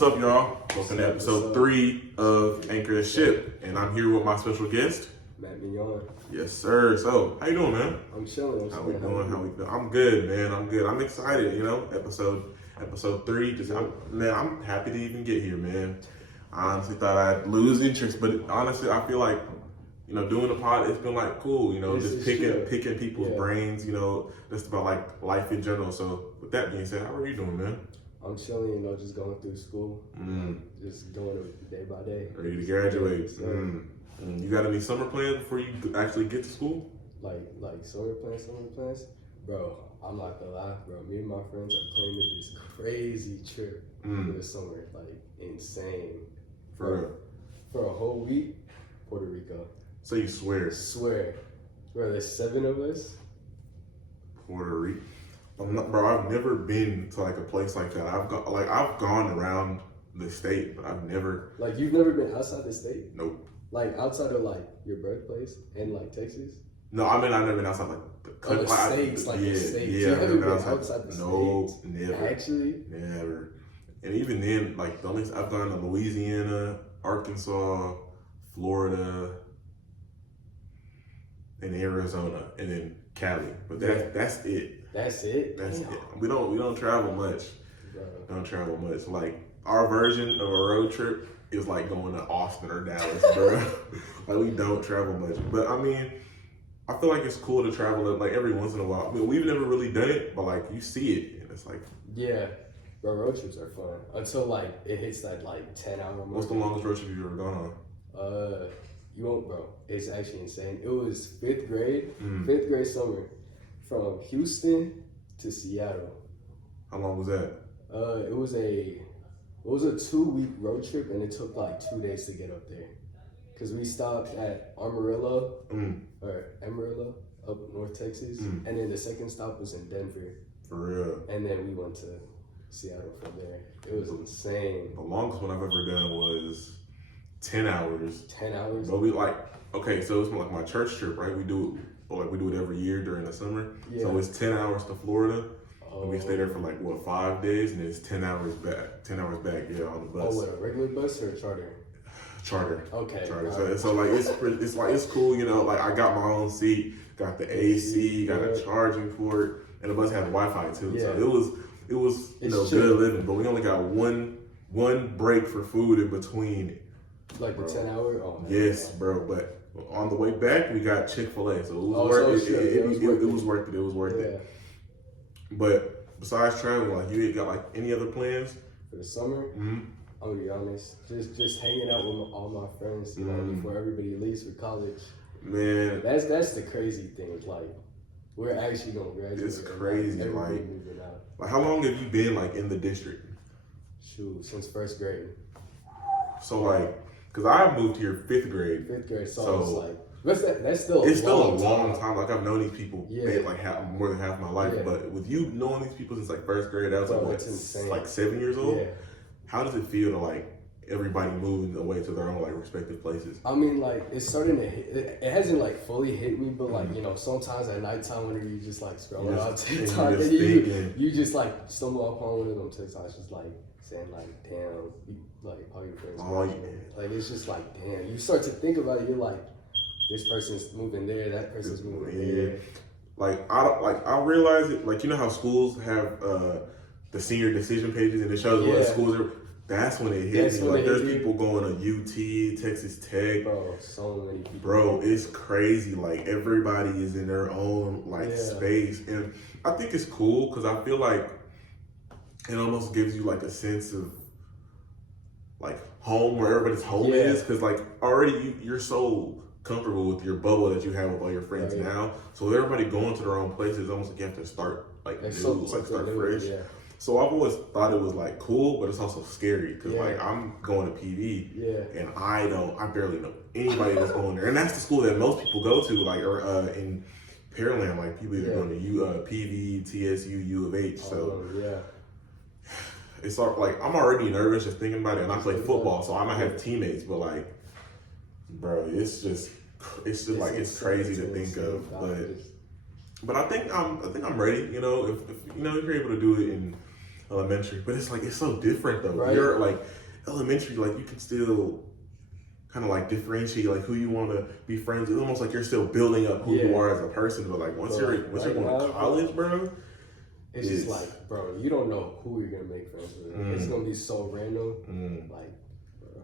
What's up, y'all? Welcome to episode 3 of Anchor the Ship, and I'm here with my special guest, Matt Mignon. Yes, sir. So, how you doing, man? I'm chilling. How we doing? How we feel? I'm good, man. I'm good. I'm excited. Episode 3. I'm happy to even get here, man. I honestly thought I'd lose interest, but honestly, I feel like doing the pod, it's been like cool. Just picking people's brains. Just about like life in general. So, with that being said, how are you doing, man? I'm chilling, just going through school, just going day by day. Ready to graduate. You got any summer plans before you actually get to school? Like summer plans? Bro, I'm not gonna lie, bro. Me and my friends are planning this crazy trip for the summer, like insane. For real? For a whole week, Puerto Rico. So you swear? Swear. Bro, there's 7 of us. Puerto Rico. I've never been to like a place like that. I've gone around the state, but I've never. Like, you've never been outside the state? Nope. Like outside of like your birthplace and like Texas? No, I mean I've never been outside like the country. The states. Yeah, I've never been outside the states. states. Never. Actually? Never. And even then, like the only I've gone to Louisiana, Arkansas, Florida, and Arizona, and then Cali. But that's it. That's it? That's it. We don't travel much. Bro. Don't travel much. Like our version of a road trip is like going to Austine or Dallas, bro. Like we don't travel much. But I mean, I feel like it's cool to travel like every once in a while. I mean, we've never really done it, but like you see it and it's like. Yeah. Bro, road trips are fun. Until like it hits that like 10-hour mark. What's the longest road trip you've ever gone on? You won't, bro. It's actually insane. It was 5th grade summer. From Houston to Seattle. How long was that? It was a 2-week road trip, and it took like 2 days to get up there. Cause we stopped at Amarillo up North Texas, and then the second stop was in Denver. For real. And then we went to Seattle from there. It was insane. The longest one I've ever done was 10 hours. 10 hours. But so it's like my church trip, right? We do it every year during the summer. Yeah. So it's 10 hours to Florida. And we stay there for 5 days, and then it's 10 hours back. 10 hours back, yeah, on the bus. Oh, what, a regular bus or a charter? Charter. Okay. Charter. So it's cool, like I got my own seat, got the AC, got a charging port, and the bus had Wi-Fi too. Yeah. So it was good living, but we only got one break for food in between. Like the 10 hour? Oh, man. Yes, bro, but on the way back, we got Chick-fil-A, so it was worth it. It was worth it. But besides traveling, you got any other plans for the summer? I'm gonna be honest, just hanging out with all my friends, before everybody leaves for college. Man, that's the crazy thing. Like, we're actually gonna graduate. It's crazy. Like, how long have you been in the district? Shoot, since 1st grade. So because I moved here 5th grade. 5th grade, so it's that's still a long time. Like I've known these people more than half my life. Yeah. But with you knowing these people since 1st grade, that was 7 years old. Yeah. How does it feel to everybody moving away to their own respective places? I mean, it's starting to hit, it hasn't fully hit me, but sometimes at nighttime whenever you just scrolling on TikTok and you just stumble upon one of them TikToks just saying damn, all your friends. It's just damn. You start to think about it. You're this person's moving there. That person's moving there. I realize it. You know how schools have the senior decision pages and it shows what schools are. That's when it hits me. There's people going to UT, Texas Tech. Bro, so many people. Bro, it's crazy. Everybody is in their own space, and I think it's cool because I feel like it almost gives you a sense of home, where everybody's home is, because already you're so comfortable with your bubble that you have with all your friends now. So with everybody going to their own places, it's almost you have to start start fresh. Yeah. So I've always thought it was cool, but it's also scary because I'm going to PV and I barely know anybody that's going there, and that's the school that most people go to, in Pearland, people either going to PV, TSU, U of H. So it's I'm already nervous just thinking about it, and I play football, so I might have teammates, but bro, it's crazy to think of, but I think I'm ready. If you're able to do it in elementary, but it's like it's so different though. Right. You're like elementary, like you can still kind of like differentiate like who you want to be friends with. It's almost like you're still building up who you are as a person. But like once you're going to college, bro, it's just like, bro, you don't know who you're gonna make friends with. It's gonna be so random. Like, bro.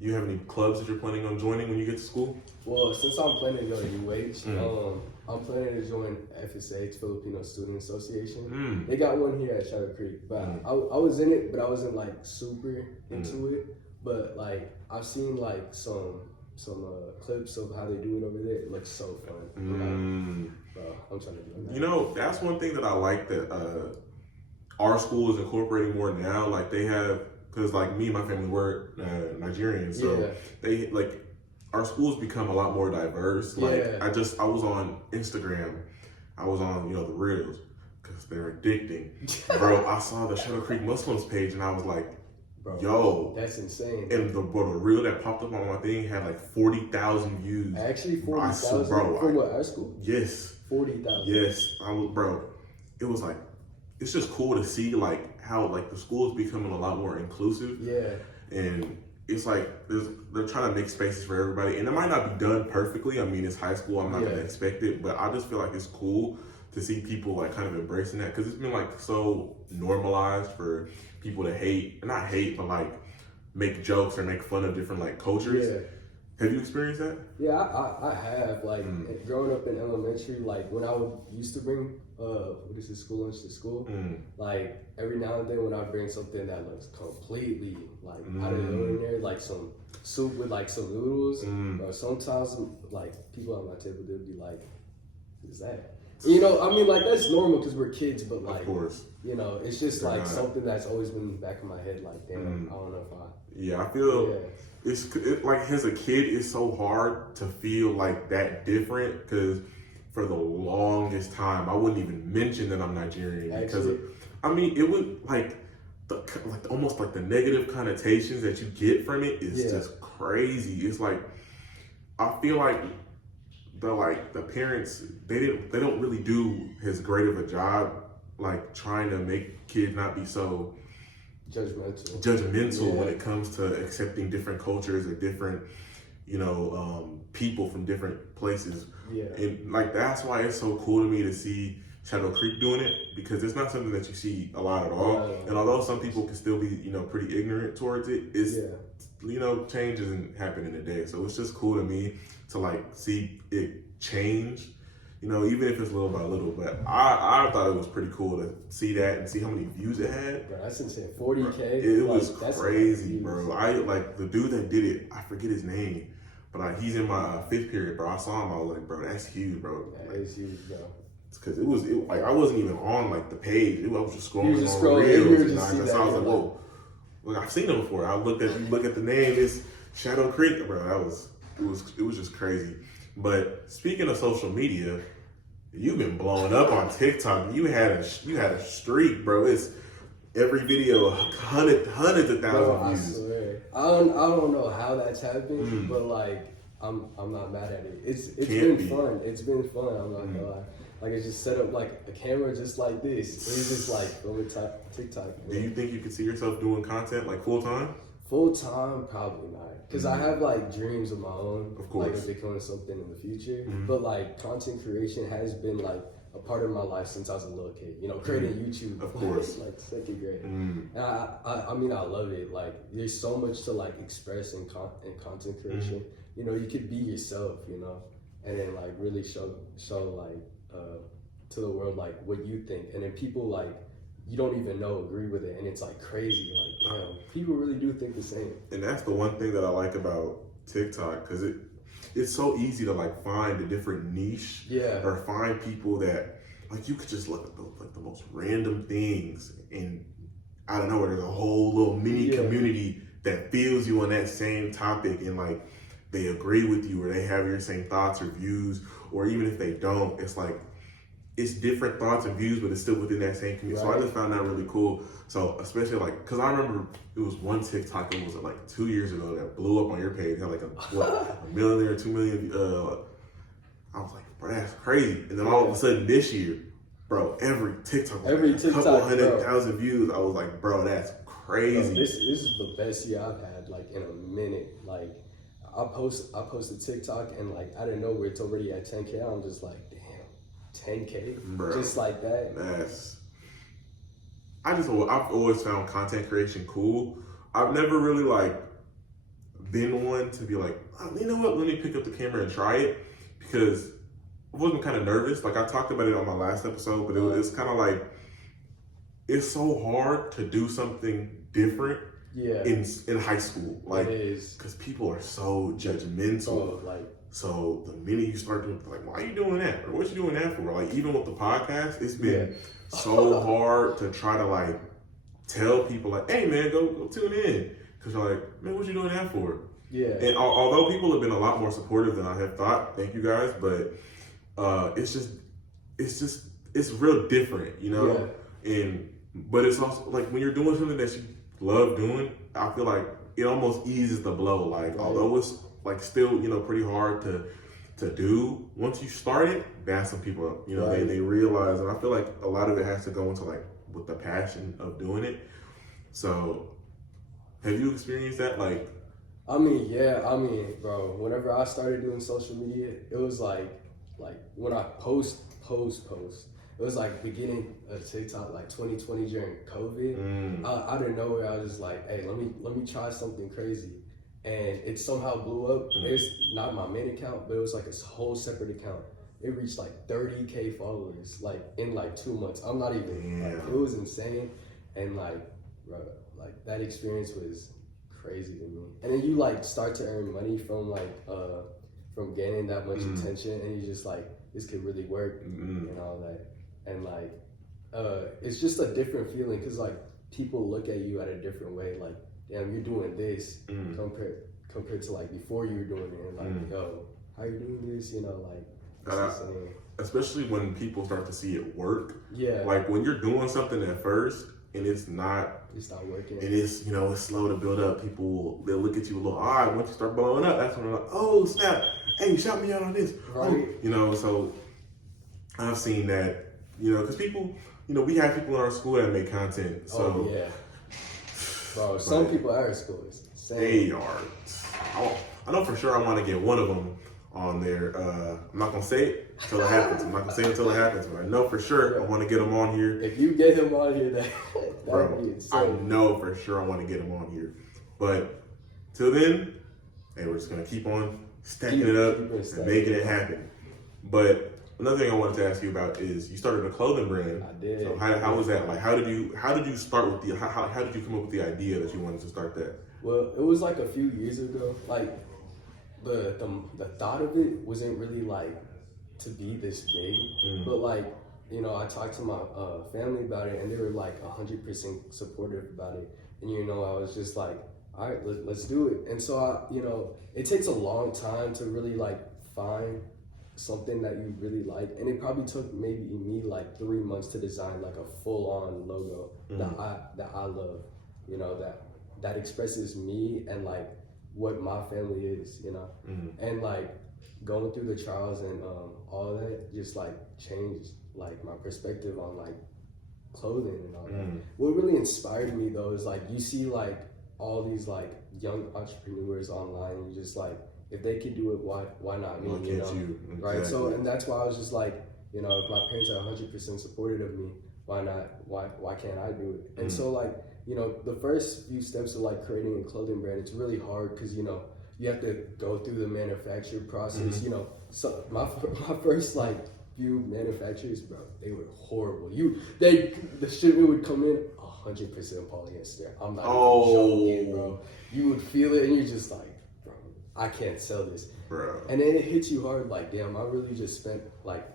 You have any clubs that you're planning on joining when you get to school? Well, since I'm planning to go to UH, I'm planning to join FSH, Filipino Student Association. They got one here at Shadow Creek, but I was in it, but I wasn't like super into it. But like I've seen like some clips of how they do it over there. It looks so fun. Bro, I'm trying to do that. You know, that's one thing that I like that our school is incorporating more now. Like they have, because like me and my family were Nigerian, so they like our schools become a lot more diverse. Like I was on Instagram, I was on the reels because they're addicting, bro. I saw the Shadow Creek Muslims page and I was like, bro, yo, that's insane. And the reel that popped up on my thing had like 40,000 views. Actually, 40,000 bro. For what, our school? Yes. 40,000. Yes, bro. It was like, it's just cool to see like how like the school is becoming a lot more inclusive. Yeah. And it's like they're trying to make spaces for everybody, and it might not be done perfectly. I mean, it's high school. I'm not gonna expect it, but I just feel like it's cool to see people like kind of embracing that because it's been like so normalized for people to not hate, but like make jokes or make fun of different like cultures. Yeah. Have you experienced that? Yeah, I have. Like growing up in elementary, like when I used to bring school lunch to school, like every now and then when I bring something that looks completely like out of the ordinary, like some soup with like some noodles, or sometimes like people at my table they'll be like, "What is that?" You know, I mean, like that's normal because we're kids, but like, of course, you know, it's just like something that's always been in the back of my head. Like, damn, I don't know if I. Yeah, I feel it's like as a kid, it's so hard to feel like that different because for the longest time, I wouldn't even mention that I'm Nigerian because it would like almost like the negative connotations that you get from it is just crazy. It's like I feel like the parents they don't really do as great of a job like trying to make kids not be so judgmental when it comes to accepting different cultures or different people from different places. And like that's why it's so cool to me to see Shadow Creek doing it because it's not something that you see a lot at all. And although some people can still be pretty ignorant towards it, it's change doesn't happen in a day. So it's just cool to me to like see it change, even if it's little by little. But I thought it was pretty cool to see that and see how many views it had. Bro, that's insane. 40K. It was crazy, bro. I like the dude that did it. I forget his name, but he's in my fifth period, bro. I saw him. I was like, bro, that's huge, bro. That is huge, bro. Because it was like I wasn't even on like the page. I was just scrolling on reels, and I was like, whoa. Look, I've seen him before. I look at the name. It's Shadow Creek, bro. It was just crazy. But speaking of social media, you've been blowing up on TikTok. You had a streak, bro. It's every video hundreds of thousands views. I swear. I don't know how that's happened, but like I'm not mad at it. It's been fun. It's been fun. I'm not gonna lie. Like I just set up like a camera just like this. It's just like over TikTok. Do you think you could see yourself doing content like full time? Full time, probably not. Because I have like dreams of my own. Of course. Like becoming something in the future. But like content creation has been like a part of my life since I was a little kid. Creating YouTube. Of course. Like second grade. And I mean I love it. Like there's so much to like express in content creation. You could be yourself, and then like really show like to the world like what you think, and then people like you don't even know agree with it, and it's like crazy. Like damn, people really do think the same. And that's the one thing that I like about TikTok because it's so easy to like find a different niche, or find people that like you could just look at the most random things, and I don't know, there's a whole little mini community that feels you on that same topic, and like they agree with you or they have your same thoughts or views, or even if they don't, it's like it's different thoughts and views, but it's still within that same community. So I just found that really cool. So especially like, because I remember it was one TikTok, it was like 2 years ago that blew up on your page. It had like a million or 2 million. I was like, bro, that's crazy. And then all of a sudden this year, bro, every TikTok, a couple 100,000 views. I was like, bro, that's crazy. Bro, this is the best year I've had, like, in a minute. Like, I post a TikTok, and like out of nowhere, it's already at 10K. I'm just like, damn, 10K, bro, just like that. I've always found content creation cool. I've never really like been one to be like, oh, you know what, let me pick up the camera and try it, because I wasn't kind of nervous. Like I talked about it on my last episode, but it's kind of like, it's so hard to do something different in high school. Like, because people are so judgmental. So the minute you start doing, like, why are you doing that? Or what you doing that for? Like, even with the podcast, it's been so hard to try to like tell people like, hey man, go tune in. Because you're like, man, what you doing that for? Yeah. And although people have been a lot more supportive than I have thought, thank you guys, but it's real different, you know? Yeah. But it's also like when you're doing something that you love doing, I feel like it almost eases the blow. Like, although it's like still, you know, pretty hard to do, once you start it, that's when people, you know, they realize, and I feel like a lot of it has to go into like with the passion of doing it. So have you experienced that? Like, I mean, bro, whenever I started doing social media, it was like when I post, it was like beginning of TikTok, like 2020 during COVID. I didn't know where I was just like, hey, let me try something crazy. And it somehow blew up. It's not my main account, but it was like a whole separate account. It reached like 30K followers, like in like 2 months. I'm not even, like, it was insane. And like, bro, like that experience was crazy to me. And then you like start to earn money from like, from gaining that much attention, and you just like, this could really work and all that. And like, it's just a different feeling, because like people look at you at a different way. Like, damn, you're doing this compared to like before you were doing it. And like, yo, how you doing this? You know, like, especially when people start to see it work. Yeah. Like when you're doing something at first and it's not working. And it's, you know, it's slow to build up. They'll look at you a little odd. Once you start blowing up, that's when they're like, oh snap, hey, shout me out on this. Right. Oh, you know, so I've seen that, you know, because people, you know, we have people in our school that make content. So bro, some people at our school is insane. They are. I know for sure I want to get one of them on there. I'm not gonna say it until it happens. But I know for sure I want to get him on here. If you get him on here, that would be insane. I know for sure I want to get him on here. But till then, hey, we're just gonna keep on stacking it up and making it happen. But another thing I wanted to ask you about is you started a clothing brand. I did. So how was that? Like, how did you start with the how did you come up with the idea that you wanted to start that? Well, it was like a few years ago. Like the thought of it wasn't really like to be this big, but like, you know, I talked to my family about it, and they were like 100% supportive about it. And you know, I was just like, all right, let's do it. And so you know, it takes a long time to really like find something that you really like, and it probably took maybe me like 3 months to design like a full-on logo that I love, you know, that expresses me and like what my family is, you know. And like going through the trials and all of that just like changed like my perspective on like clothing and all that. What really inspired me though is like you see like all these like young entrepreneurs online, and you just like, if they can do it, why not me? You know? Exactly. Right. So, and that's why I was just like, you know, if my parents are 100% supportive of me, why not? Why can't I do it? And so, like, you know, the first few steps of like creating a clothing brand, it's really hard because, you know, you have to go through the manufacturing process. You know, so my first like few manufacturers, bro, they were horrible. The shipment would come in 100% polyester. I'm not even joking, bro. You would feel it, and you're just like, I can't sell this, bro. And then it hits you hard, like, damn, I really just spent like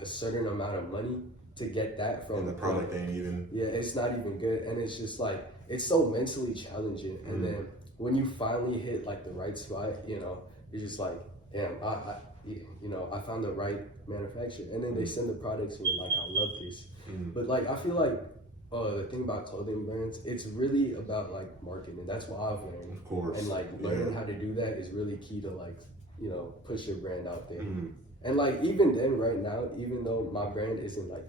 a certain amount of money to get that from. And the product ain't even. Yeah, it's not even good, and it's just like, it's so mentally challenging. And then when you finally hit like the right spot, you know, you're just like, damn, I found the right manufacturer, and then they send the products, and you're like, I love this. But like, I feel like the thing about clothing brands, it's really about like marketing. That's what I've learned. Of course. And like learning how to do that is really key to like, you know, push your brand out there. And like even then right now, even though my brand isn't like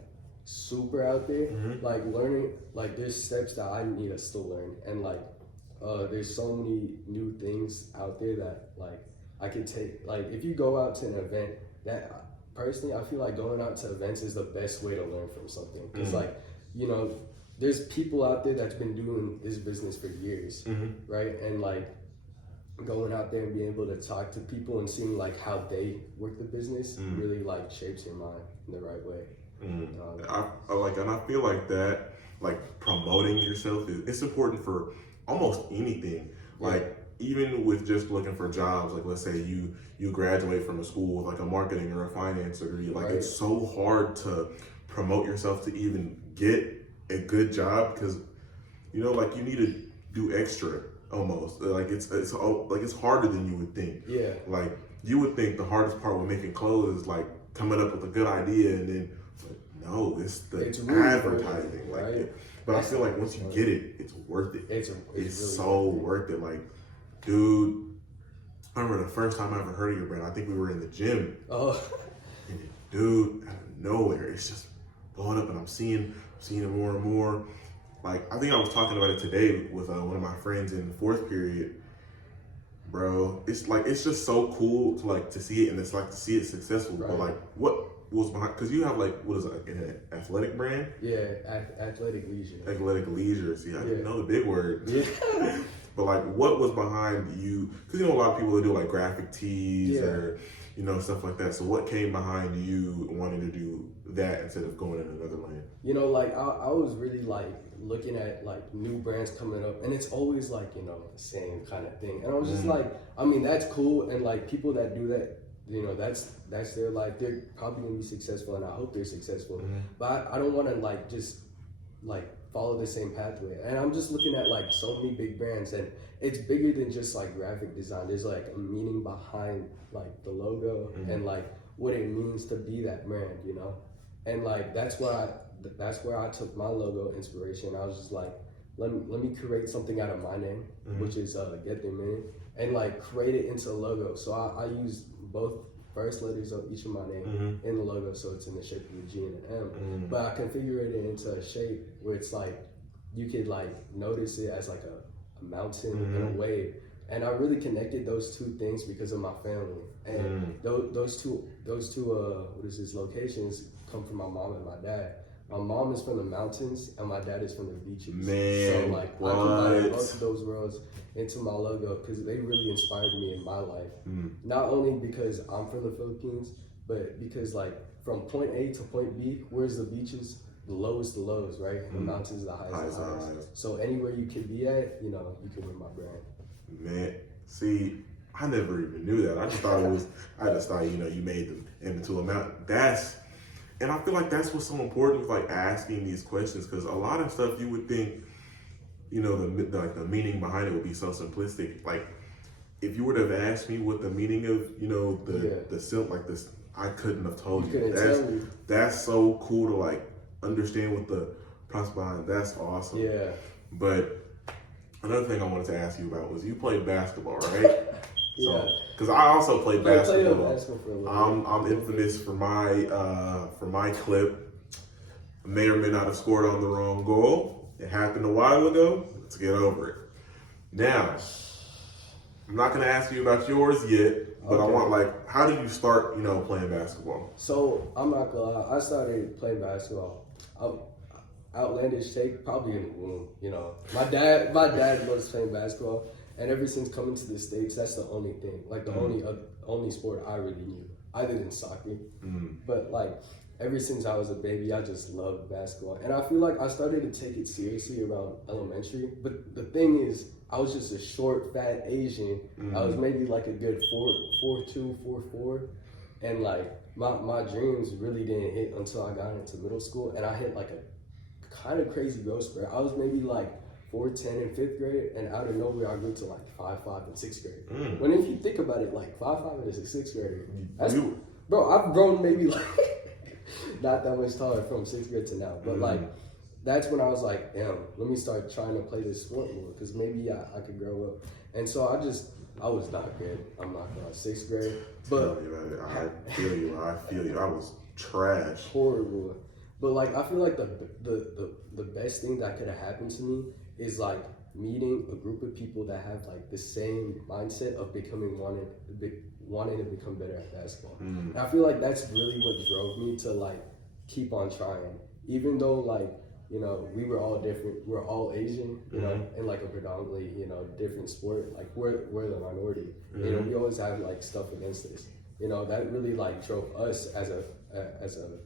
super out there. Like learning, like there's steps that I need to still learn, and like there's so many new things out there that like I can take. Like if you go out to an event, that personally I feel like going out to events is the best way to learn from something, because like, you know, there's people out there that's been doing this business for years, right? And like going out there and being able to talk to people and seeing like how they work the business really like shapes your mind in the right way. I feel like that, like promoting yourself it's important for almost anything. Like even with just looking for jobs, like let's say you graduate from a school with like a marketing or a finance degree, like it's so hard to promote yourself to even get a good job, because you know, like you need to do extra almost. Like it's harder than you would think. Yeah. Like you would think the hardest part with making clothes is like coming up with a good idea, and then like, no, it's really advertising. Like, but I feel like once you get it, it's worth it. It's really so worth it. Like, dude, I remember the first time I ever heard of your brand. I think we were in the gym. Oh. And dude, out of nowhere, it's just blowing up, and I'm seeing it more and more. Like, I think I was talking about it today with one of my friends in the fourth period. Bro, it's like, it's just so cool to see it, and it's like to see it successful. But like, what was behind? Because you have like, what is it, like an athletic brand? Yeah, athletic leisure. Athletic leisure. See, I didn't know the big word. Yeah. But like, what was behind you? Because you know, a lot of people that do like graphic tees or you know, stuff like that. So what came behind you wanting to do that instead of going in another lane? You know, like I was really like looking at like new brands coming up, and it's always like, you know, the same kind of thing. And I was just like, I mean, that's cool, and like people that do that, you know, that's their life. They're probably gonna be successful, and I hope they're successful. But I don't want to like just like follow the same pathway. And I'm just looking at like so many big brands, and it's bigger than just like graphic design. There's like a meaning behind like the logo and like what it means to be that brand, you know. And like that's where I took my logo inspiration. I was just like, let me create something out of my name, which is Get Their Meaning, and like create it into a logo. So I used both first letters of each of my name in the logo, so it's in the shape of a G and an M. But I configured it into a shape where it's like you could like notice it as like a mountain and a wave. And I really connected those two things because of my family. And those two locations come from my mom and my dad. My mom is from the mountains and my dad is from the beaches. Man, so like I combined both of those worlds into my logo because they really inspired me in my life. Not only because I'm from the Philippines, but because like from point A to point B, where's the beaches? The lowest the lows, right? The mountains, the highest the highs. So anywhere you can be at, you know, you can wear my brand. Man, see, I never even knew that. I just thought you know, you made them into a mountain. And I feel like that's what's so important with like asking these questions, because a lot of stuff you would think, you know, the meaning behind it would be so simplistic. Like if you would have asked me what the meaning of, you know, the silk, like this, I couldn't have told you. That's so cool to like understand what the process behind. That's awesome. Yeah. But another thing I wanted to ask you about was you played basketball, right? So, because I also played basketball. I'm infamous for my clip. I may or may not have scored on the wrong goal. It happened a while ago. Let's get over it. Now, I'm not gonna ask you about yours yet, but I want like, how did you start, you know, playing basketball? So I'm not gonna lie, I started playing basketball. Outlandish take, probably in the womb, you know. My dad loves playing basketball, and ever since coming to the States, that's the only thing, like the only sport I really knew, other than soccer. But like ever since I was a baby, I just loved basketball, and I feel like I started to take it seriously around elementary. But the thing is, I was just a short, fat Asian. I was maybe like a good 4'2", 4'4", and like my dreams really didn't hit until I got into middle school, and I hit like a kind of crazy growth spurt. I was maybe like 4'10" in 5th grade, and out of nowhere I grew to like 5'5" in 6th grade. When if you think about it, like 5'5" as a 6th grader, bro, I've grown maybe like not that much taller from 6th grade to now. But like that's when I was like, damn, let me start trying to play this sport more, because maybe I could grow up. And so I was not good. I'm not gonna 6th grade. But I feel you. I was trash. Horrible. But like, I feel like the best thing that could have happened to me is like meeting a group of people that have like the same mindset of wanting to become better at basketball. And I feel like that's really what drove me to like keep on trying, even though like, you know, we were all different. We're all Asian, you know, in like a predominantly, you know, different sport. Like we're the minority. You know, we always have like stuff against us. You know, that really like drove us as a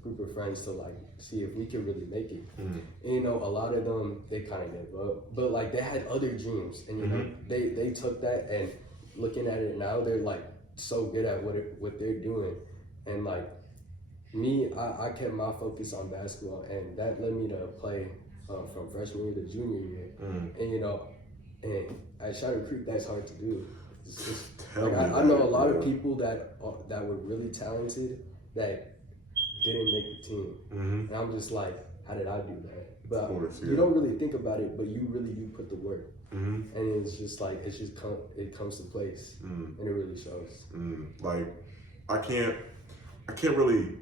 group of friends to like see if we could really make it. And you know, a lot of them, they kind of gave up, but like they had other dreams, and you know, they took that, and looking at it now, they're like so good at what they're doing. And like me, I kept my focus on basketball, and that led me to play from freshman year to junior year. And you know, and at Shadow Creek, that's hard to do. Like I know a lot of people that were really talented that didn't make the team, and I'm just like, how did I do that? But you don't really think about it, but you really do put the work, and it's just like it comes to place, and it really shows. Like I can't really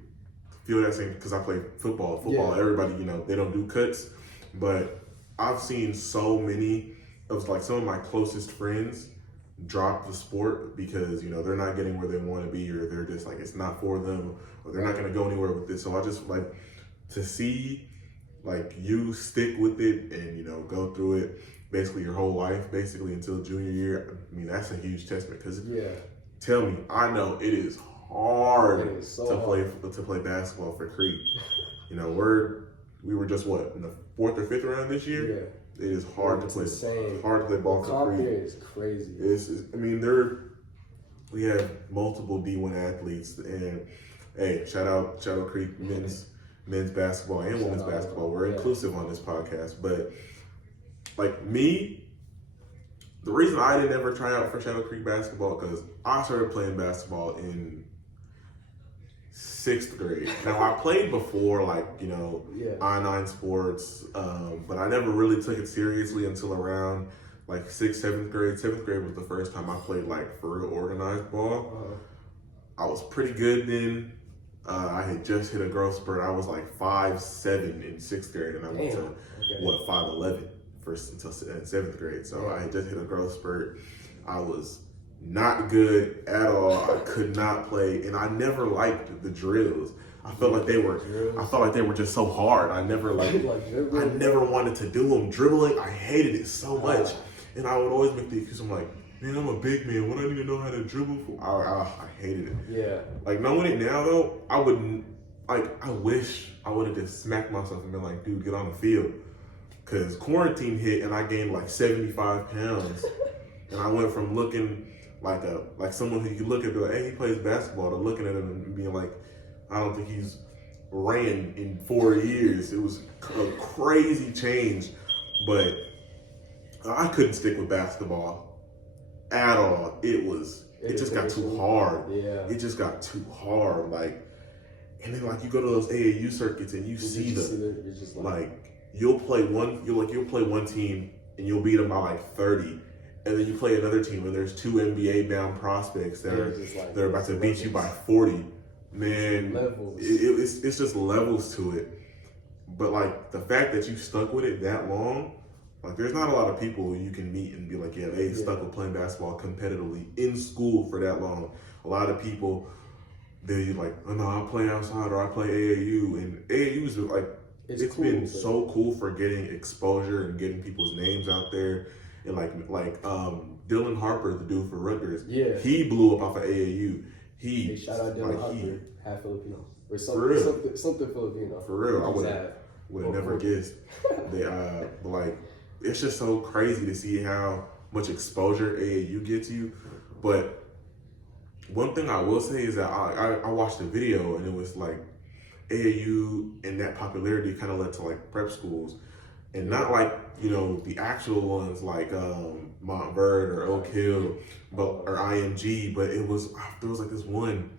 feel that same because I play football. Everybody, you know, they don't do cuts, but I've seen so many of like some of my closest friends drop the sport because, you know, they're not getting where they want to be, or they're just like, it's not for them, or they're not going to go anywhere with this. So I just like to see like you stick with it and, you know, go through it basically your whole life, basically until junior year. I mean, that's a huge testament because tell me, I know it is hard to play basketball for Creek. You know, we were just what, in the 4th or 5th round this year? Yeah. It is hard to play. Insane. Hard to play ball for Creek. Is crazy. I mean, we have multiple D1 athletes, and hey, shout out Creek men's basketball and women's basketball. We're inclusive on this podcast, but like me, the reason I didn't ever try out for Shadow Creek basketball because I started playing basketball in 6th grade. Now I played before, like, you know, I9 sports, but I never really took it seriously until around like 6th, 7th grade. 7th grade was the first time I played like for real organized ball. I was pretty good then. I had just hit a growth spurt. I was like 5'7" in 6th grade, and I went to 5'11" until 7th grade. So I had just hit a growth spurt. I was not good at all. I could not play, and I never liked the drills. I felt like they were just so hard. I never I never wanted to do them. Dribbling, I hated it so much, and I would always make the excuse. I'm like, man, I'm a big man. What do I need to know how to dribble for? I hated it. Yeah. Like knowing it now though, I wouldn't. Like I wish I would have just smacked myself and been like, dude, get on the field. Cause quarantine hit and I gained like 75 pounds, and I went from looking like someone who you look at and be like, hey, he plays basketball, to looking at him and being like, I don't think he's ran in 4 years. It was a crazy change, but I couldn't stick with basketball at all. It just got too hard. Yeah. It just got too hard. Like, and then like you go to those AAU circuits and you see you're just like you'll play one team and you'll beat them by like 30. And then you play another team and there's 2 NBA bound prospects that are about to beat you by 40. Man, it's just levels to it. But like the fact that you stuck with it that long, like there's not a lot of people you can meet and be like, yeah, they stuck with playing basketball competitively in school for that long. A lot of people, they like, oh no, I play outside or I play AAU. And AAU is like, it's cool, been so cool for getting exposure and getting people's names out there. And like Dylan Harper, the dude for Rutgers, he blew up off of AAU. Shout out Dylan Harper, half Filipino or something Filipino. For real, I would have never guessed. But like, it's just so crazy to see how much exposure AAU gets you. But one thing I will say is that I watched a video and it was like AAU and that popularity kind of led to like prep schools. And not like, you know, the actual ones like Montverde or Oak Hill or IMG, but there was like this one,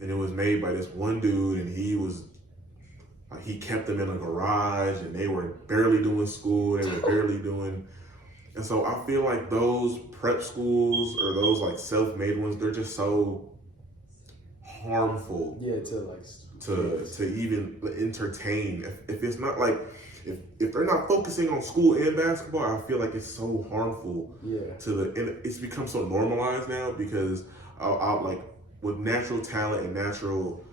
and it was made by this one dude, and he kept them in a garage, and they were barely doing school, and so I feel like those prep schools or those like self-made ones, they're just so harmful. Yeah, to like to even entertain. If it's not like if they're not focusing on school and basketball, I feel like it's so harmful to the, and it's become so normalized now because I'll like with natural talent and natural,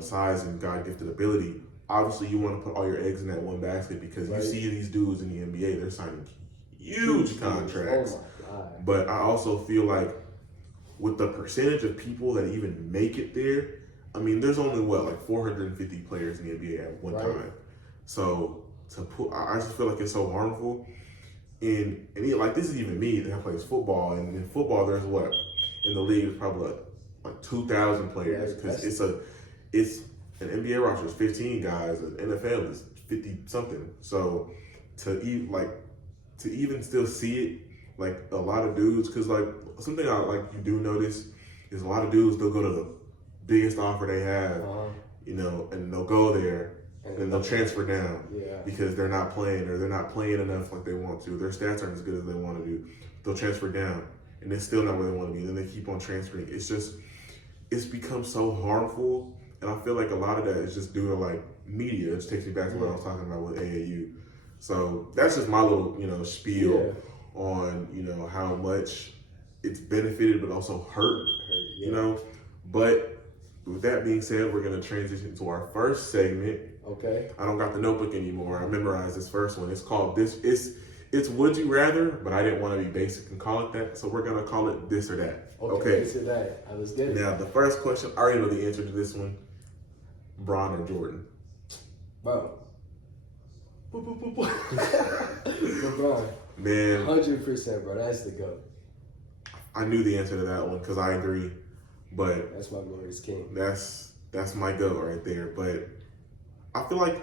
size and God gifted ability, obviously you want to put all your eggs in that one basket because you see these dudes in the NBA, they're signing huge contracts. Oh my God. But I also feel like with the percentage of people that even make it there, I mean, there's only like 450 players in the NBA at one time. So I just feel like it's so harmful. And like this is even me that plays football, and in football there's in the league there's probably like 2,000 players because it's an NBA roster is 15 guys, an NFL is 50 something. So to even still see it, like a lot of dudes, because like something you do notice is a lot of dudes, they'll go to the biggest offer they have, and they'll go there and they'll transfer down because they're not playing or they're not playing enough like they want to. Their stats aren't as good as they want to do. They'll transfer down and they're still not where they want to be. And then they keep on transferring. It's become so harmful. And I feel like a lot of that is just due to like media. It just takes me back to what I was talking about with AAU. So that's just my little, spiel on, how much it's benefited but also hurt, But with that being said, we're going to transition to our first segment. Okay. I don't got the notebook anymore. I memorized this first one. It's called it's Would You Rather, but I didn't want to be basic and call it that. So we're going to call it This or That. Okay. This or that. I was good. Now, the first question, I already know the answer to this one. Bron or Jordan? Bro. LeBron. Man. 100%, bro. That's the GOAT. I knew the answer to that one because I agree. But that's my glorious king. That's my GOAT right there. But I feel like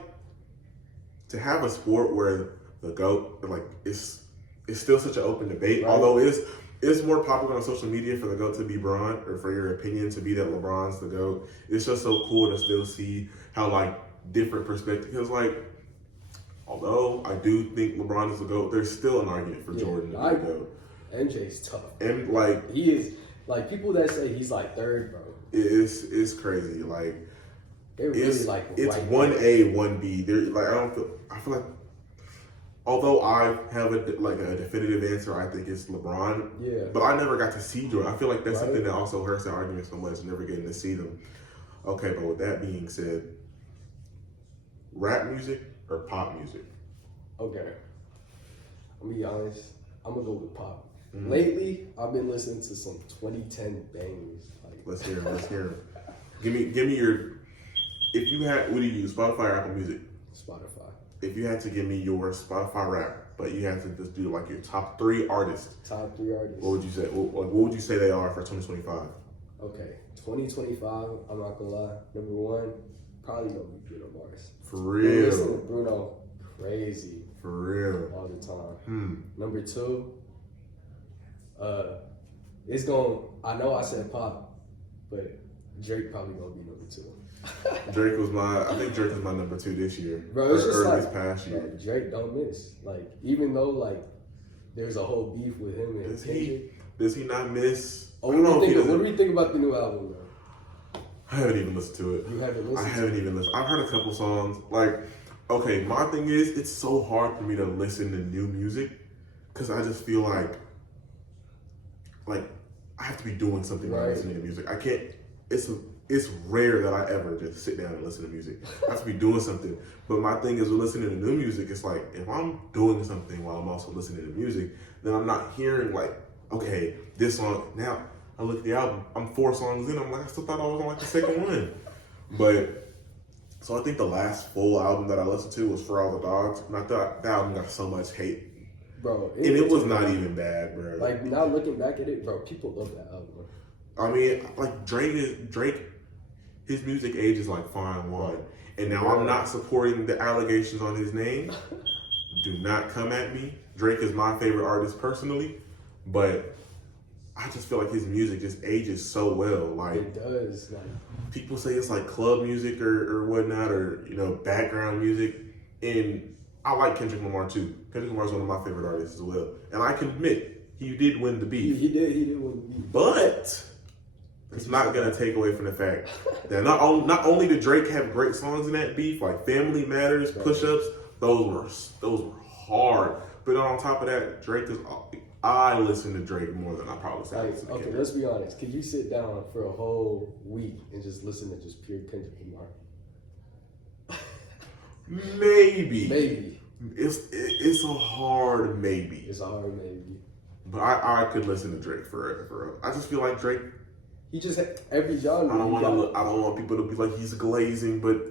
to have a sport where the GOAT, like, it's still such an open debate, although it's more popular on social media for the GOAT to be Bron, or for your opinion to be that LeBron's the GOAT. It's just so cool to still see how, like, different perspectives, because, like, although I do think LeBron is the GOAT, there's still an argument for Jordan to be the GOAT. MJ's tough. And, like, he is, like, people that say he's, like, third, bro. It's crazy. Like, it's 1A, 1B. I feel like, although I have a definitive answer, I think it's LeBron. Yeah. But I never got to see Jordan. I feel like that's something that also hurts the argument so much, never getting to see them. Okay, but with that being said, rap music or pop music? Okay. I'm gonna be honest. I'm gonna go with pop. Mm-hmm. Lately, I've been listening to some 2010 bangers. Like, let's hear them. Give me your. If you had, what do you use? Spotify or Apple Music? Spotify. If you had to give me your Spotify rap, but you had to just do like your top 3 artists. Top 3 artists. What would you say? What would you say they are for 2025? Okay, 2025. I'm not gonna lie. Number 1, probably gonna be Bruno Mars. For real. Listen to Bruno, crazy. For real. All the time. Number 2. It's going. I know I said pop, but Drake probably gonna be number 2. I think Drake was my number 2 this year. Bro, it's just like this past year. Bro, Drake don't miss. Like, even though like there's a whole beef with him and Kendrick. Does he not miss? What do we think about the new album, though? I haven't even listened to it. You haven't listened? I haven't even listened. I've heard a couple songs. Like, okay, my thing is, it's so hard for me to listen to new music because I just feel like I have to be doing something when I'm listening to music. I can't. It's rare that I ever just sit down and listen to music. I have to be doing something. But my thing is with listening to new music, it's like if I'm doing something while I'm also listening to music, then I'm not hearing like, okay, this song. Now I look at the album, I'm 4 songs in, I'm like, I still thought I was on like the second one. But so I think the last full album that I listened to was For All the Dogs. And I thought that album got so much hate. Bro, it was not even bad, bro. Like, now looking back at it, bro, people love that album. I mean, like Drake, his music ages like fine wine. And now I'm not supporting the allegations on his name. Do not come at me. Drake is my favorite artist personally, but I just feel like his music just ages so well. Like, it does. Like, people say it's like club music or whatnot, or background music. And I like Kendrick Lamar too. Kendrick Lamar is one of my favorite artists as well. And I can admit, he did win the beef. He did win the beef. But It's not gonna take away from the fact that not only did Drake have great songs in that beef, like Family Matters, Push Ups, those were hard. But on top of that, I listen to Drake more than I probably say. Like, okay, let's be honest. Could you sit down for a whole week and just listen to just pure Kendrick Lamar? Maybe. It's a hard maybe. It's a hard maybe. But I could listen to Drake forever. I just feel like Drake. He just every genre. I don't want people to be like he's glazing, but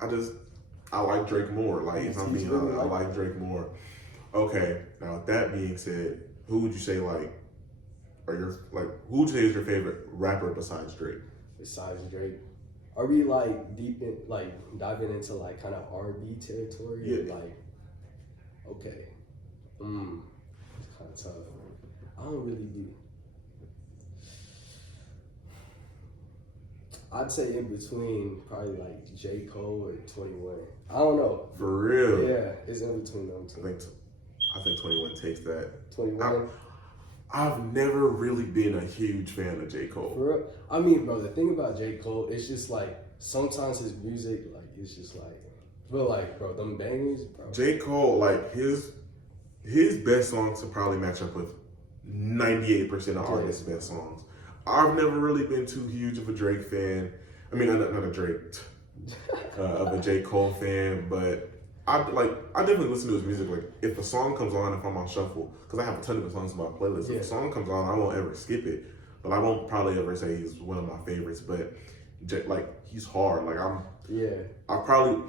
I like Drake more. Like if I'm being honest, I like Drake more. Okay, now with that being said, who would you say who would you say is your favorite rapper besides Drake? Besides Drake, are we like diving into like kind of R&B territory? Yeah. Like, okay, it's kind of tough. I don't really do. I'd say in between probably like J. Cole or 21. I don't know. For real? Yeah, it's in between them two. I think 21 takes that. 21. I've never really been a huge fan of J. Cole. For real? I mean, bro, the thing about J. Cole, it's just like sometimes his music, like it's just like, but like, bro, them bangers, bro. J. Cole, like his best songs will probably match up with 98% of artists' best songs. I've never really been too huge of a Drake fan. I mean, not a Drake, of a J. Cole fan, but I definitely listen to his music. Like if a song comes on, if I'm on shuffle, because I have a ton of songs on my playlist. If a song comes on, I won't ever skip it. But I won't probably ever say he's one of my favorites. But he's hard. Like I probably,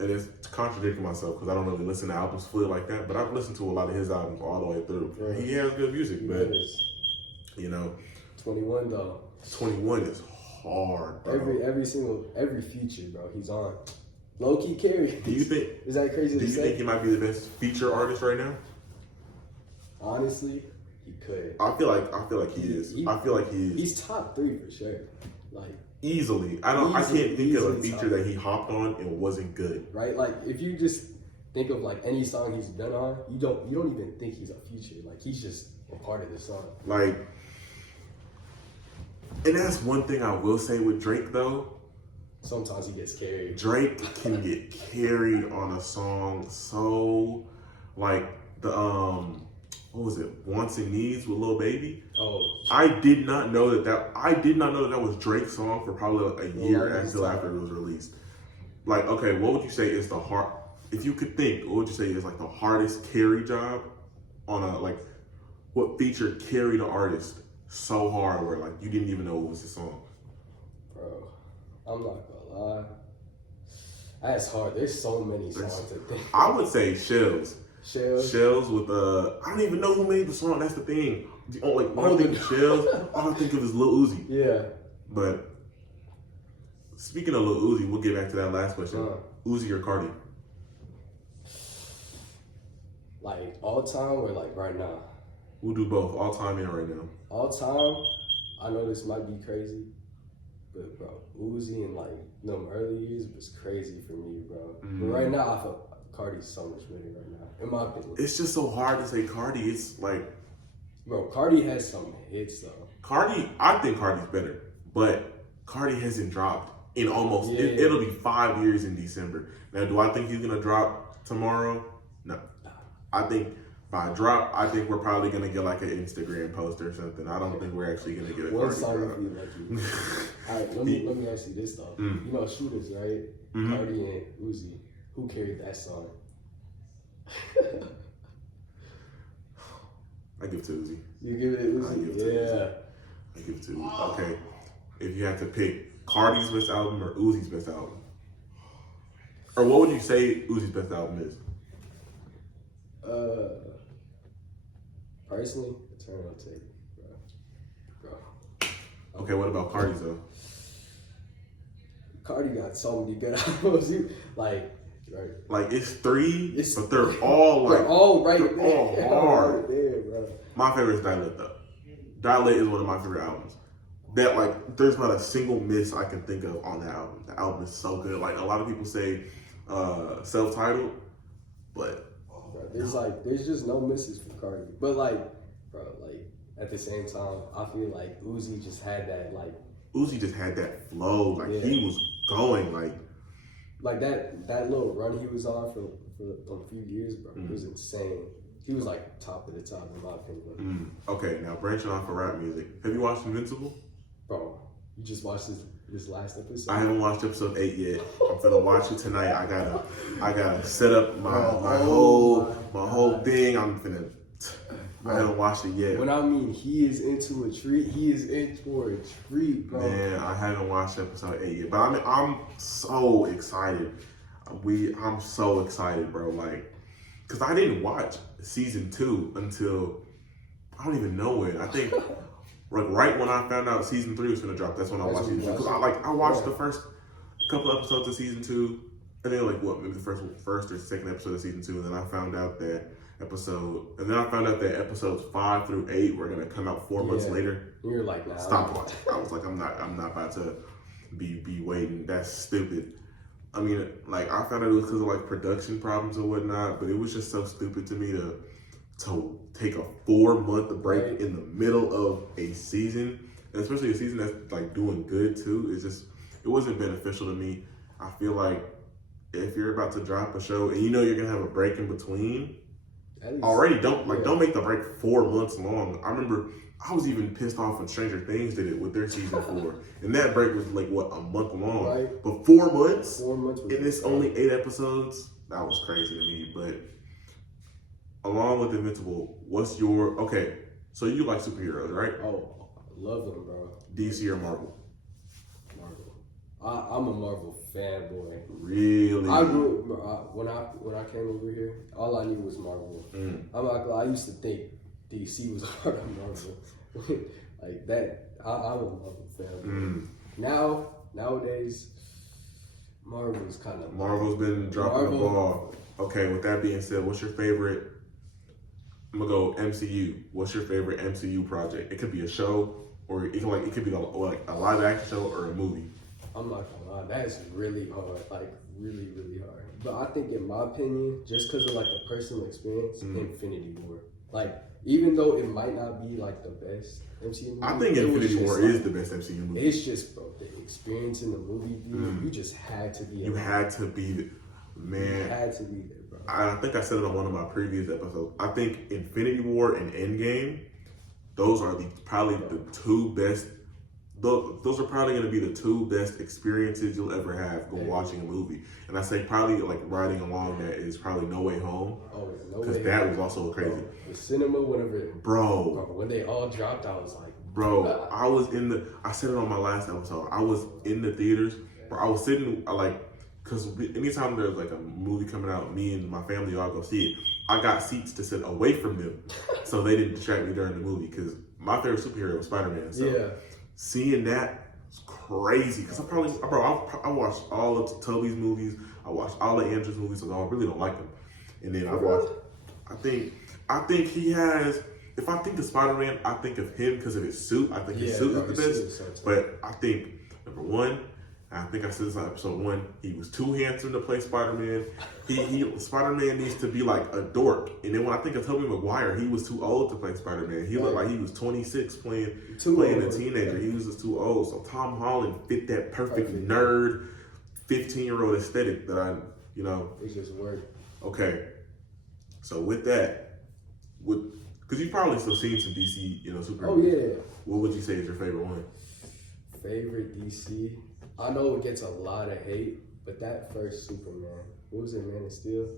and it's contradicting myself because I don't really listen to albums fully like that. But I've listened to a lot of his albums all the way through. Yeah. He has good music, but you know. 21 though. 21 is hard, bro. Every feature, bro, he's on. Low key carry. Do you think? Is that crazy? Do you think he might be the best feature artist right now? Honestly, he could. I feel like he is. I feel like he is. He's top 3 for sure. Like easily. I can't think of a feature that he hopped on and wasn't good. Right? Like if you just think of like any song he's been on, you don't even think he's a feature. Like he's just a part of the song. Like, and that's one thing I will say with Drake though. Sometimes he gets carried. Drake can get carried on a song so, like the what was it? Wants and Needs with Lil Baby. Oh. I did not know that was Drake's song for probably a year after it was released. Like, okay, what would you say is if you could think, what would you say is like the hardest carry job on what feature carried an artist so hard where like you didn't even know it was his song? Bro, I'm not gonna lie. That's hard. There's so many songs to think. I would say Shells with I don't even know who made the song. That's the thing. When I think of Shells, all I think of is Lil Uzi. Yeah. But speaking of Lil Uzi, we'll get back to that last question. Uzi or Cardi? Like all time or like right now? We'll do both. All time and right now. All time, I know this might be crazy, but bro, Uzi in like them early years was crazy for me, bro. But right now, I feel Cardi's so much better right now, in my opinion. It's just so hard to say Cardi. It's like, bro, Cardi has some hits though. I think Cardi's better, but Cardi hasn't dropped in almost. It'll be 5 years in December. Now, do I think he's gonna drop tomorrow? No. I think by drop, I think we're probably gonna get like an Instagram post or something. I don't think we're actually gonna get a Cardi drop. All right, let me ask you this though. You know Shooters, right? Cardi and Uzi. Who carried that song? I give it to Uzi. You give it to Uzi? I give it to Uzi. I give it to Uzi. Okay, if you had to pick Cardi's best album or Uzi's best album, or what would you say Uzi's best album is? Personally, Eternal Take, bro. Okay, what about Cardi's though? Cardi got so many good albums. Right. Like it's 3, but they're all like all right. They're all hard. Right there, bro. My favorite is Dilate though. Dilate is one of my favorite albums. That like there's not a single miss I can think of on the album. The album is so good. Like a lot of people say self-titled, but there's just no misses for Cardi. But like, bro, like at the same time, I feel like Uzi just had that Uzi just had that flow. Like he was going like that little run he was on for a few years, bro. It was insane. He was like top of the top in my opinion. Okay, now branching off of rap music. Have you watched Invincible? Bro, you just watched this last episode? I haven't watched episode 8 yet. I'm gonna watch it tonight. I gotta set up my whole thing. I haven't watched it yet. When I mean he is into a treat, he is in for a treat, bro. Man, I haven't watched episode 8 yet, but I'm so excited. I'm so excited, bro. Like, cause I didn't watch season 2 until I don't even know when. I think like right when I found out season 3 was gonna drop, that's when I watched season 2. Cause I watched the first couple episodes of season 2, and then maybe the first or second episode of season 2, and then I found out that episodes 5 through 8 were gonna come out 4 months later. You're like, nah, stop watching. I was like, I'm not about to be waiting. That's stupid. I mean, like I found out it was because of like production problems or whatnot, but it was just so stupid to me to take a 4-month break in the middle of a season, and especially a season that's like doing good too. It wasn't beneficial to me. I feel like if you're about to drop a show and you know you're gonna have a break in between, already don't make the break 4 months long. I remember I was even pissed off when Stranger Things did it with their season 4, and that break was like a month long. Right. But 4 months, and it's only 8 episodes. That was crazy to me. But along with Invincible, what's your So you like superheroes, right? Oh, I love them, bro. DC or Marvel? Marvel. I'm a Marvel fanboy. Really? I grew when I came over here, all I knew was Marvel. I'm not gonna lie, I used to think DC was a part of Marvel. Like that, I'm a Marvel fan. Nowadays, Marvel's been dropping the ball. Okay, with that being said, what's your favorite? I'm gonna go MCU. What's your favorite MCU project? It could be a show, or it could be like a live action show or a movie. I'm not gonna lie, that's really hard. Like really, really hard. But I think, in my opinion, just because of like the personal experience, Infinity War. Like, even though it might not be like the best MCU movie, I think Infinity War is the best MCU movie. It's just, bro, the experience in the movie, dude, you just had to be. You had to be, man. You had to be there, bro. I think I said it on one of my previous episodes. I think Infinity War and Endgame, those are probably the two best. Those are probably going to be the two best experiences you'll ever have watching a movie. And I say probably like riding along that is probably No Way Home. Oh, No Way Home. Because that was also crazy. Bro, the cinema, when they all dropped, I was like, bro, I said it on my last episode. I was in the theaters, bro. I was sitting, because anytime there's like a movie coming out, me and my family all go see it. I got seats to sit away from them so they didn't distract me during the movie, because my favorite superhero was Spider-Man. So seeing that was crazy, because I watched all of Tobey's movies. I watched all of Andrew's movies, so I really don't like them. And then I think he has, if I think of Spider-Man, I think of him because of his suit. I think his suit is the best. But I think, number one, I think I said this on episode 1, he was too handsome to play Spider-Man. Spider-Man needs to be like a dork. And then when I think of Tobey Maguire, he was too old to play Spider-Man. He looked like he was 26 playing a teenager. He was just too old. So Tom Holland fit that perfect nerd, 15-year-old aesthetic that It just worked. Okay. So with that, because you've probably still seen some DC, superheroes. Oh yeah. What would you say is your favorite one? Favorite DC? I know it gets a lot of hate, but that first Superman, what was it, Man of Steel?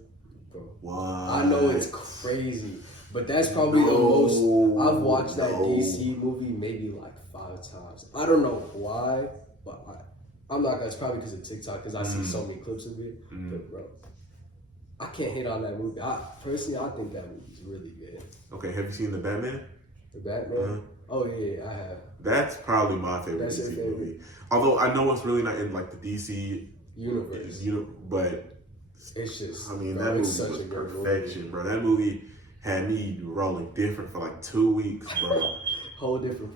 Bro. What? I know it's crazy, but that's probably the most. I've watched that DC movie maybe like 5 times. I don't know why, but I'm not gonna. It's probably because of TikTok, because I see so many clips of it. But bro, I can't hate on that movie. I think that movie's really good. Okay, have you seen The Batman? The Batman? Oh yeah, I have. That's probably my favorite DC movie. Although I know it's really not in like the DC universe, but it's just. I mean, that movie was perfection, bro. That movie had me rolling different for like 2 weeks, bro. Whole different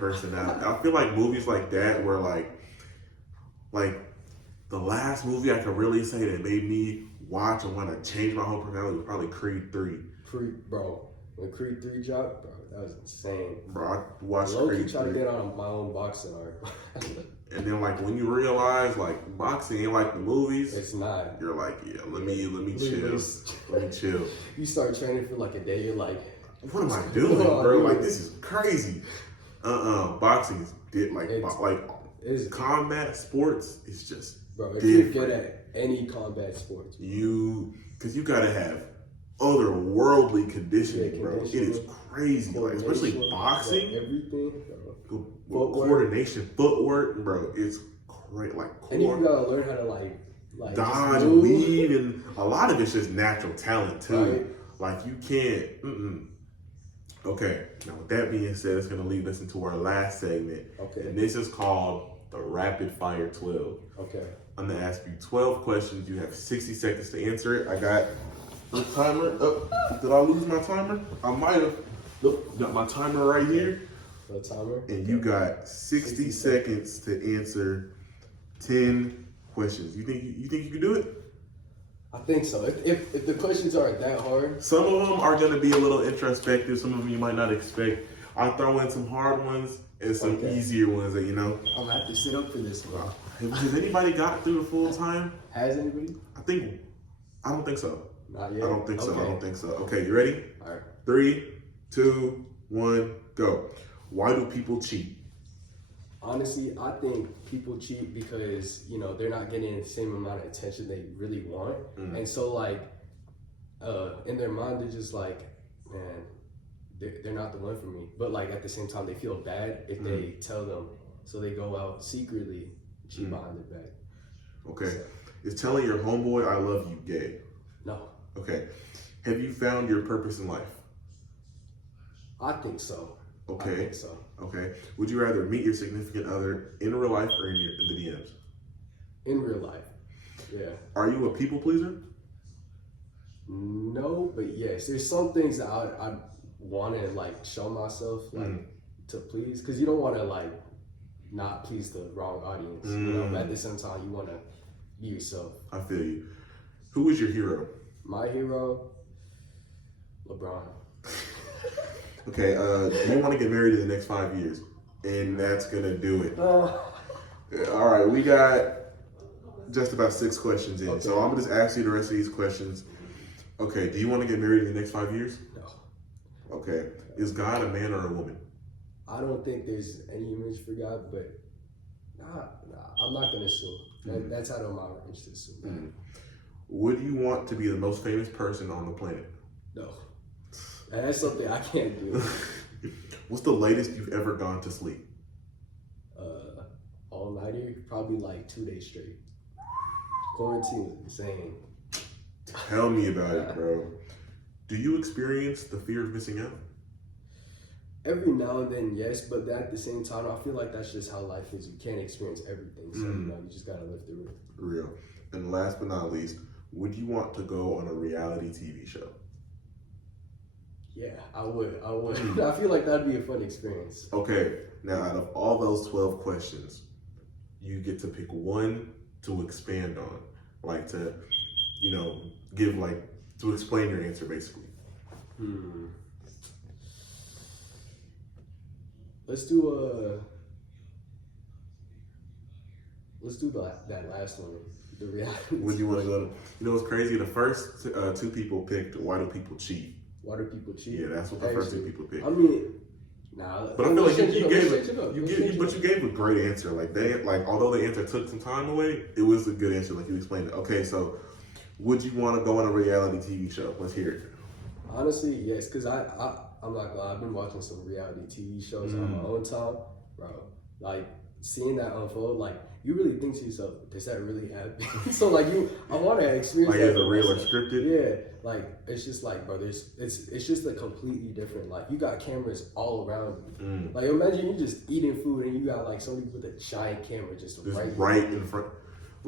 personality. I feel like movies like that were like the last movie I could really say that made me watch and want to change my whole personality was probably Creed 3. Bro. When Creed 3 dropped, bro, that was insane. Bro, I watched Creed 3. Try to get on my own boxing art. And then like when you realize like boxing ain't like the movies, it's not. You're like, yeah, let me chill. Let me chill. You start training for like a day, you're like, what am I doing, bro? Like this is crazy. Boxing is it's combat sports. It's just bro. If you're good at any combat sports, because you gotta have otherworldly conditioning, bro. It is crazy, like especially boxing. Everything, bro. Coordination, footwork, bro. It's great. Like and you gotta learn how to like dodge, weave, and a lot of it's just natural talent too. Right? Like you can't. Okay, now with that being said, it's going to lead us into our last segment. Okay. And this is called the Rapid Fire 12. Okay. I'm going to ask you 12 questions. You have 60 seconds to answer it. I got the timer. Oh, did I lose my timer? I might have. Nope, got my timer right here. The timer? And you got 60 seconds to answer 10 questions. You think you can do it? I think so. If the questions aren't that hard. Some of them are going to be a little introspective. Some of them you might not expect. I'll throw in some hard ones and some easier ones that, I'm going to have to sit up for this one. Has anybody got through the full time? Has anybody? I don't think so. Not yet? I don't think so. Okay, you ready? All right. 3, 2, 1, go. Why do people cheat? Honestly, I think people cheat because, they're not getting the same amount of attention they really want. And so, in their mind, they're just like, man, they're not the one for me. But, at the same time, they feel bad if they tell them. So they go out secretly, cheat behind their back. Okay. So, is telling your homeboy, I love you, gay? No. Okay. Have you found your purpose in life? I think so. Okay. I think so. Okay. Would you rather meet your significant other in real life or in the DMs? In real life. Yeah. Are you a people pleaser? No, but yes. There's some things that I want to show myself to please, because you don't want to not please the wrong audience. But at the same time, you want to be yourself. I feel you. Who is your hero? My hero, LeBron. Okay, you want to get married in the next 5 years, and that's gonna do it. All right, we got just about 6 questions in, so I'm gonna just ask you the rest of these questions. Okay, do you want to get married in the next 5 years? No. Okay, is God a man or a woman? I don't think there's any image for God, but I'm not gonna assume. That's out of my range to assume. Would you want to be the most famous person on the planet? No. That's something I can't do. What's the latest you've ever gone to sleep? All-nighter, probably 2 days straight. Quarantine was insane. Tell me about it, bro. Do you experience the fear of missing out? Every now and then, yes, but at the same time, I feel like that's just how life is. You can't experience everything, so you just gotta live through it. Real. And last but not least, would you want to go on a reality TV show? Yeah, I would. I feel like that'd be a fun experience. Okay, now out of all those 12 questions, you get to pick one to expand on, to, give to explain your answer basically. Let's do that last one, the reality. Would you want to go to? It's crazy. The first 2 people picked why do people cheat? Why do people cheat? Yeah, that's what the first 2 people picked. I mean, nah. But I feel like you gave a great answer. Although the answer took some time away, it was a good answer. You explained it. Okay, so would you want to go on a reality TV show? Let's hear it. Honestly, yes, because I'm not gonna lie, I've been watching some reality TV shows on my own time, bro. Seeing that unfold, you really think to yourself, does that really happen? So I want to experience that. Is it real or scripted? Yeah, it's just bro, it's just a completely different life. You got cameras all around you. Imagine you just eating food and you got somebody with a giant camera just right in front.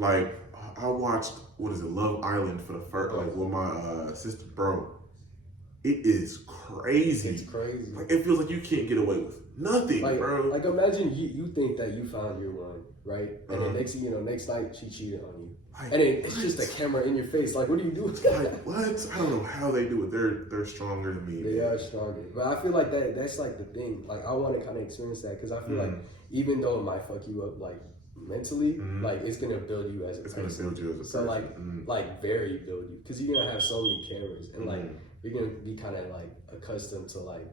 I watched Love Island for the first with my sister, bro. it is crazy. It's crazy. Like, it feels like you can't get away with nothing, bro. Like, imagine you think that you found your one, right? And then next night she cheated on you. Like, and then it's just a camera in your face. Like, what do you do? Like, what? I don't know how they do it. They're stronger than me. They are stronger. But I feel like that's like the thing. Like, I want to kind of experience that because I feel like even though it might fuck you up, like, mentally, like, it's going to build you as a person. It's going to build you as a person. So, like very build you. Because you're going to have so many cameras. And, like, you're going to be kind of, like, accustomed to, like,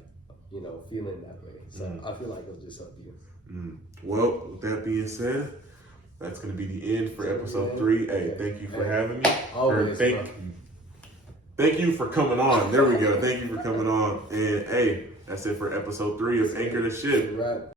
you know, feeling that way. So, I feel like it'll just help you. Well, with that being said, that's going to be the end for episode 3. Hey, thank you for having me. Always, thank you for coming on. There we go. Thank you for coming on. And, hey, that's it for episode 3 of Anchor the Ship. Right.